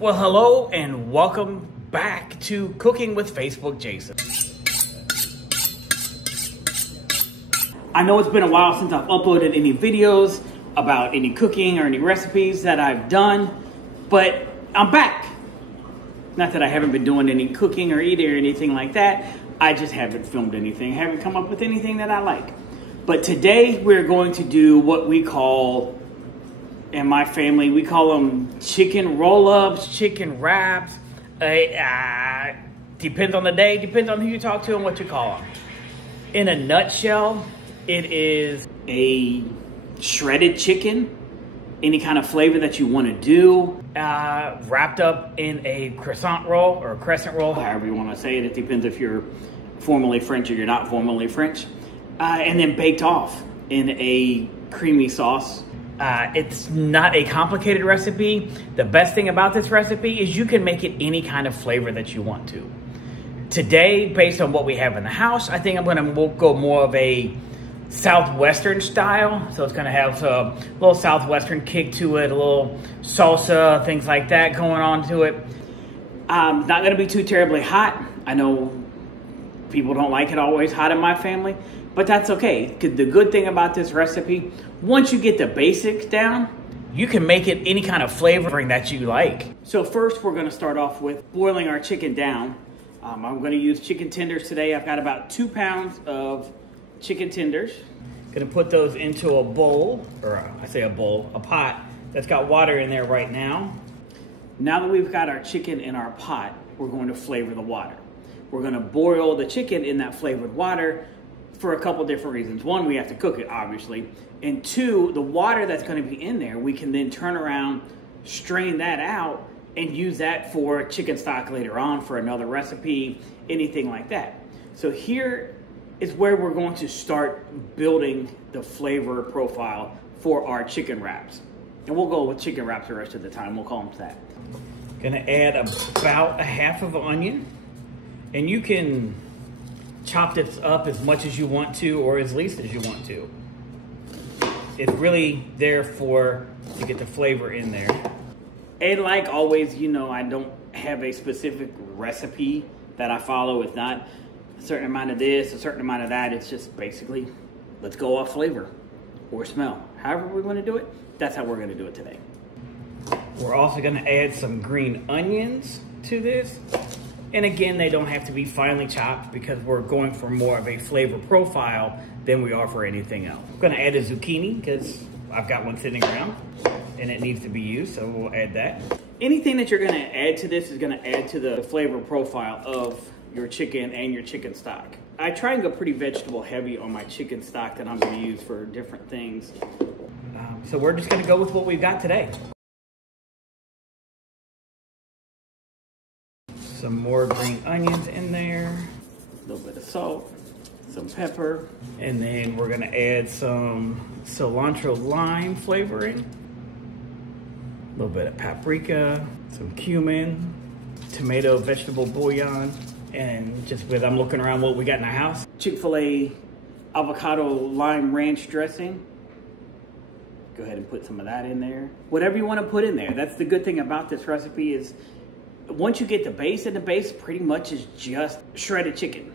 Well, hello and welcome back to Cooking with Facebook Jason. I know it's been a while since I've uploaded any videos about any cooking or any recipes that I've done, but I'm back. Not that I haven't been doing any cooking or eating or anything like that. I just haven't filmed anything, haven't come up with anything that I like. But today we're going to do what we call, in my family, we call them chicken roll-ups, chicken wraps. Depends on the day, depends on who you talk to and what you call them. In a nutshell, it is a shredded chicken, any kind of flavor that you want to do, wrapped up in a croissant roll or a crescent roll, however you want to say it. It depends if you're formally French or you're not formally French. And then baked off in a creamy sauce. It's not a complicated recipe. The best thing about this recipe is you can make it any kind of flavor that you want to. Today, based on what we have in the house, I think we'll go more of a Southwestern style. So it's gonna have a little Southwestern kick to it, a little salsa, things like that going on to it. Not gonna be too terribly hot. I know people don't like it always hot in my family, but that's okay. Because the good thing about this recipe, once you get the basics down, you can make it any kind of flavoring that you like. So first we're gonna start off with boiling our chicken down. I'm gonna use chicken tenders today. I've got about 2 pounds of chicken tenders. Gonna put those into a bowl, or I say a bowl, a pot that's got water in there right now. Now that we've got our chicken in our pot, we're going to flavor the water. We're gonna boil the chicken in that flavored water for a couple different reasons. One, we have to cook it, obviously. And two, the water that's gonna be in there, we can then turn around, strain that out, and use that for chicken stock later on for another recipe, anything like that. So here is where we're going to start building the flavor profile for our chicken wraps. And we'll go with chicken wraps the rest of the time, we'll call them that. Gonna add about a half of an onion. And you can chop this up as much as you want to or as least as you want to. It's really there to get the flavor in there. And like always, you know, I don't have a specific recipe that I follow. It's not a certain amount of this, a certain amount of that. It's just basically, let's go off flavor or smell. However we're gonna do it, that's how we're gonna do it today. We're also gonna add some green onions to this. And again, they don't have to be finely chopped because we're going for more of a flavor profile than we are for anything else. I'm gonna add a zucchini because I've got one sitting around and it needs to be used, so we'll add that. Anything that you're gonna add to this is gonna add to the flavor profile of your chicken and your chicken stock. I try and go pretty vegetable heavy on my chicken stock that I'm gonna use for different things. So we're just gonna go with what we've got today. Some more green onions in there, a little bit of salt, some pepper, and then we're gonna add some cilantro lime flavoring, a little bit of paprika, some cumin, tomato vegetable bouillon, and just with, I'm looking around what we got in the house, Chick-fil-A avocado lime ranch dressing. Go ahead and put some of that in there. Whatever you wanna put in there. That's the good thing about this recipe is once you get the base, and the base pretty much is just shredded chicken.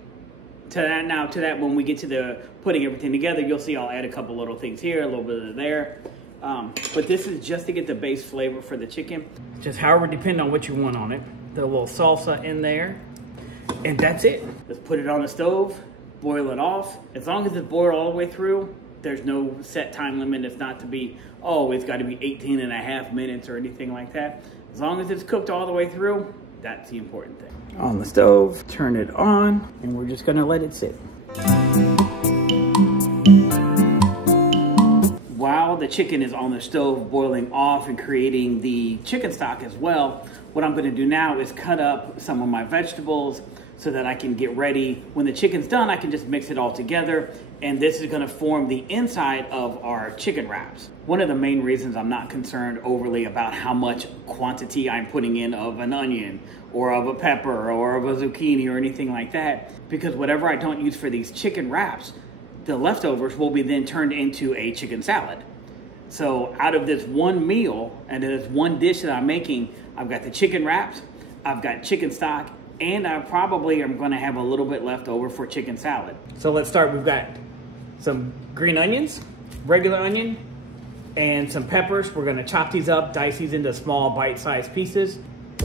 To that, when we get to the putting everything together, you'll see I'll add a couple little things here, a little bit of there. But this is just to get the base flavor for the chicken. Just however, depending on what you want on it. The little salsa in there, and that's it. Let's put it on the stove, boil it off. As long as it's boiled all the way through, there's no set time limit. It's not to be, oh, it's got to be 18.5 minutes or anything like that. As long as it's cooked all the way through, that's the important thing. On the stove, turn it on, and we're just gonna let it sit. While the chicken is on the stove boiling off and creating the chicken stock as well, what I'm gonna do now is cut up some of my vegetables so that I can get ready. When the chicken's done, I can just mix it all together, and this is gonna form the inside of our chicken wraps. One of the main reasons I'm not concerned overly about how much quantity I'm putting in of an onion or of a pepper or of a zucchini or anything like that, because whatever I don't use for these chicken wraps, the leftovers will be then turned into a chicken salad. So out of this one meal and this one dish that I'm making, I've got the chicken wraps, I've got chicken stock, and I probably am gonna have a little bit left over for chicken salad. So let's start. We've got some green onions, regular onion, and some peppers. We're gonna chop these up, dice these into small bite-sized pieces.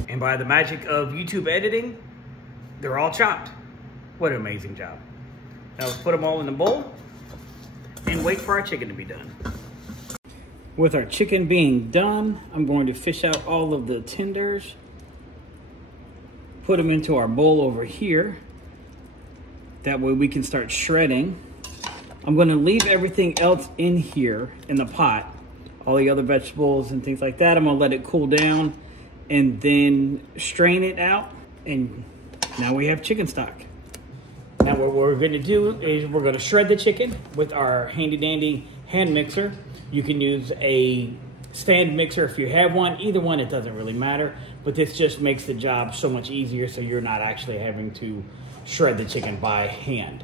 And by the magic of YouTube editing, they're all chopped. What an amazing job. Now let's put them all in the bowl and wait for our chicken to be done. With our chicken being done, I'm going to fish out all of the tenders, put them into our bowl over here. That way we can start shredding. I'm gonna leave everything else in here in the pot, all the other vegetables and things like that. I'm gonna let it cool down and then strain it out. And now we have chicken stock. Now what we're gonna do is we're gonna shred the chicken with our handy dandy hand mixer. You can use a stand mixer if you have one. Either one, it doesn't really matter, but this just makes the job so much easier so you're not actually having to shred the chicken by hand.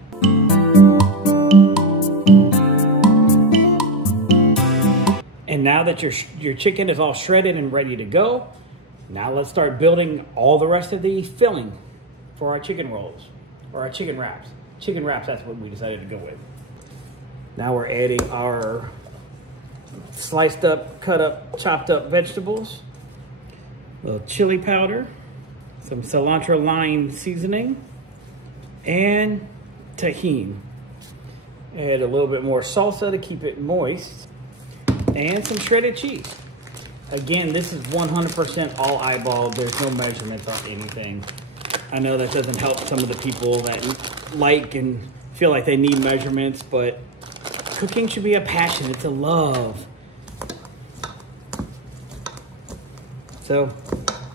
And now that your chicken is all shredded and ready to go, now let's start building all the rest of the filling for our chicken rolls, or our chicken wraps. Chicken wraps, that's what we decided to go with. Now we're adding our sliced up, cut up, chopped up vegetables, a little chili powder, some cilantro lime seasoning, and tahini. Add a little bit more salsa to keep it moist, and some shredded cheese. Again, this is 100% all eyeball. There's no measurements on anything. I know that doesn't help some of the people that like and feel like they need measurements, but cooking should be a passion. It's a love. So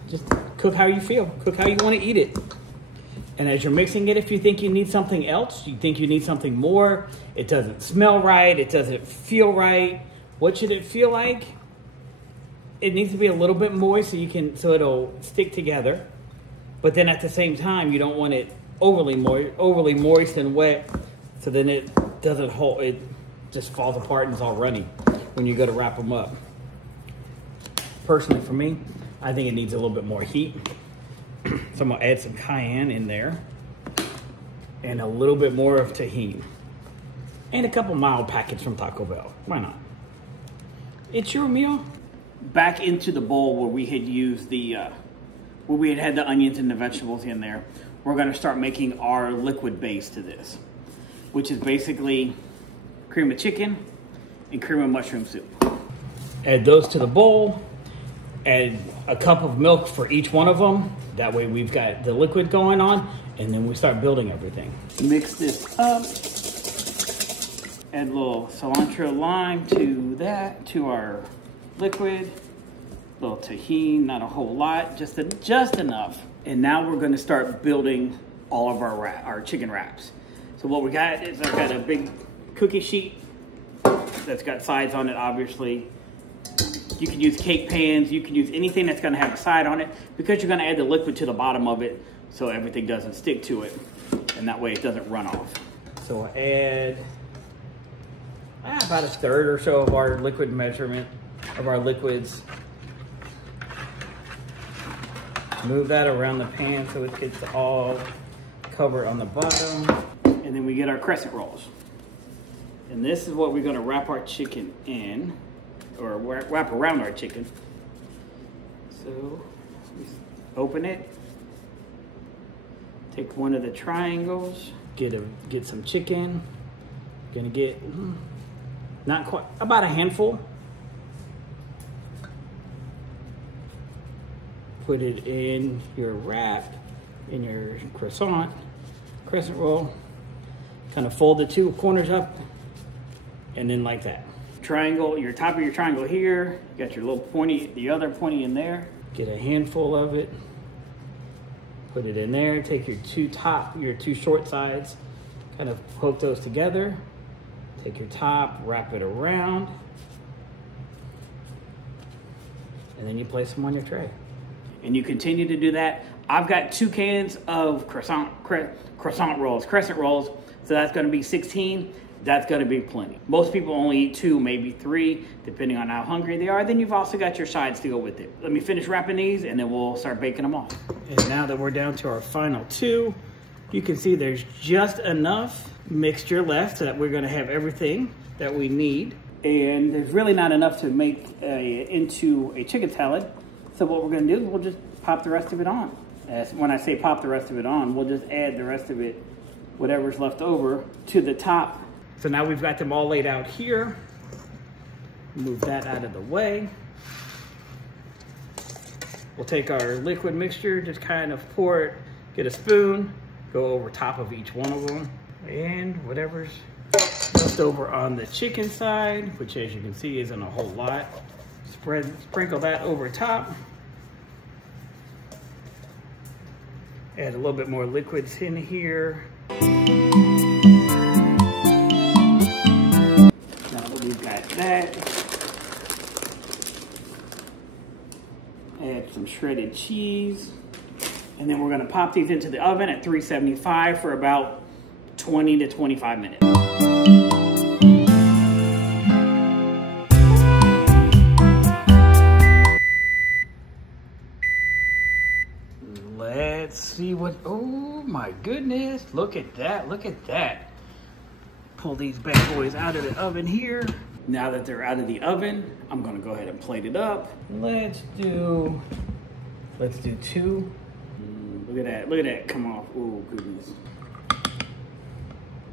just cook how you feel. Cook how you want to eat it. And as you're mixing it, if you think you need something else, you think you need something more, it doesn't smell right, it doesn't feel right, what should it feel like? It needs to be a little bit moist so it'll stick together. But then at the same time, you don't want it overly moist and wet, so then it doesn't hold, it just falls apart and it's all runny when you go to wrap them up. Personally, for me, I think it needs a little bit more heat. So I'm gonna add some cayenne in there and a little bit more of tahini and a couple mild packets from Taco Bell. Why not? It's your meal. Back into the bowl where we had used the, where we had the onions and the vegetables in there, we're gonna start making our liquid base to this, which is basically cream of chicken and cream of mushroom soup. Add those to the bowl, add a cup of milk for each one of them. That way we've got the liquid going on, and then we start building everything. Mix this up. Add a little cilantro lime to our liquid. A little tahini, not a whole lot, just enough. And now we're gonna start building all of our chicken wraps. So what we got is I've got a big cookie sheet that's got sides on it, obviously. You can use cake pans, you can use anything that's gonna have a side on it, because you're gonna add the liquid to the bottom of it so everything doesn't stick to it. And that way it doesn't run off. So I'll add about a third or so of our liquid measurement, of our liquids. Move that around the pan so it gets all covered on the bottom. And then we get our crescent rolls. And this is what we're gonna wrap our chicken in, or wrap around our chicken. So we open it, take one of the triangles, get some chicken. Gonna get not quite, about a handful. Put it in your wrap, in your crescent roll. Kind of fold the two corners up, and then like that. Triangle, your top of your triangle here, you got your little pointy, the other pointy in there. Get a handful of it, put it in there, take your two short sides, kind of poke those together. Take your top, wrap it around, and then you place them on your tray. And you continue to do that. I've got 2 cans of crescent rolls, so that's gonna be 16. that's gonna be plenty. Most people only eat 2, maybe 3, depending on how hungry they are. Then you've also got your sides to go with it. Let me finish wrapping these and then we'll start baking them off. And now that we're down to our final 2, you can see there's just enough mixture left so that we're gonna have everything that we need. And there's really not enough to make into a chicken salad. So what we're gonna do is we'll just pop the rest of it on. When I say pop the rest of it on, we'll just add the rest of it, whatever's left over, to the top. So now we've got them all laid out here. Move that out of the way. We'll take our liquid mixture, just kind of pour it, get a spoon, go over top of each one of them, and whatever's left over on the chicken side, which as you can see isn't a whole lot, sprinkle that over top. Add a little bit more liquids in here. Now that we've got that, add some shredded cheese. And then we're gonna pop these into the oven at 375 for about 20 to 25 minutes. Let's see what, oh my goodness, look at that, look at that. Pull these bad boys out of the oven here. Now that they're out of the oven, I'm gonna go ahead and plate it up. Let's do 2. Look at that come off, oh goodness.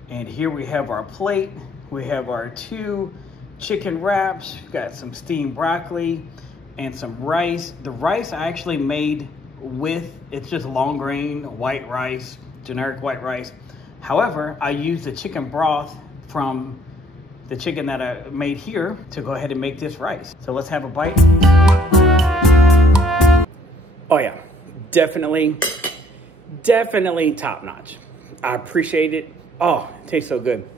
And here we have our plate. We have our 2 chicken wraps. We've got some steamed broccoli and some rice. The rice I actually made with, it's just long grain white rice, generic white rice. However, I used the chicken broth from the chicken that I made here to go ahead and make this rice. So let's have a bite. Oh yeah, definitely top notch. I appreciate it. Oh, it tastes so good.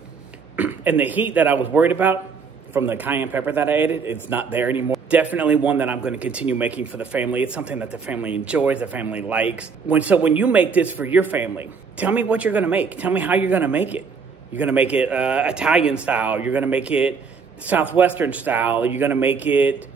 And the heat that I was worried about from the cayenne pepper that I added, it's not there anymore. Definitely one that I'm going to continue making for the family. It's something that the family enjoys, the family likes. So when you make this for your family, tell me what you're going to make. Tell me how you're going to make it. You're going to make it Italian style. You're going to make it Southwestern style. You're going to make it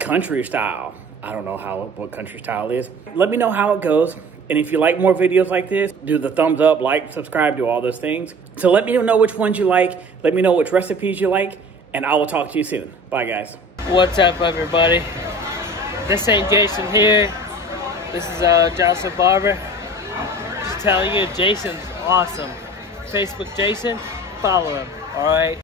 country style. I don't know what country style is. Let me know how it goes. And if you like more videos like this, do the thumbs up, like, subscribe, do all those things. So let me know which ones you like. Let me know which recipes you like. And I will talk to you soon. Bye, guys. What's up, everybody? This ain't Jason here. This is Johnson Barber. Just telling you, Jason's awesome. Facebook Jason, follow him, all right?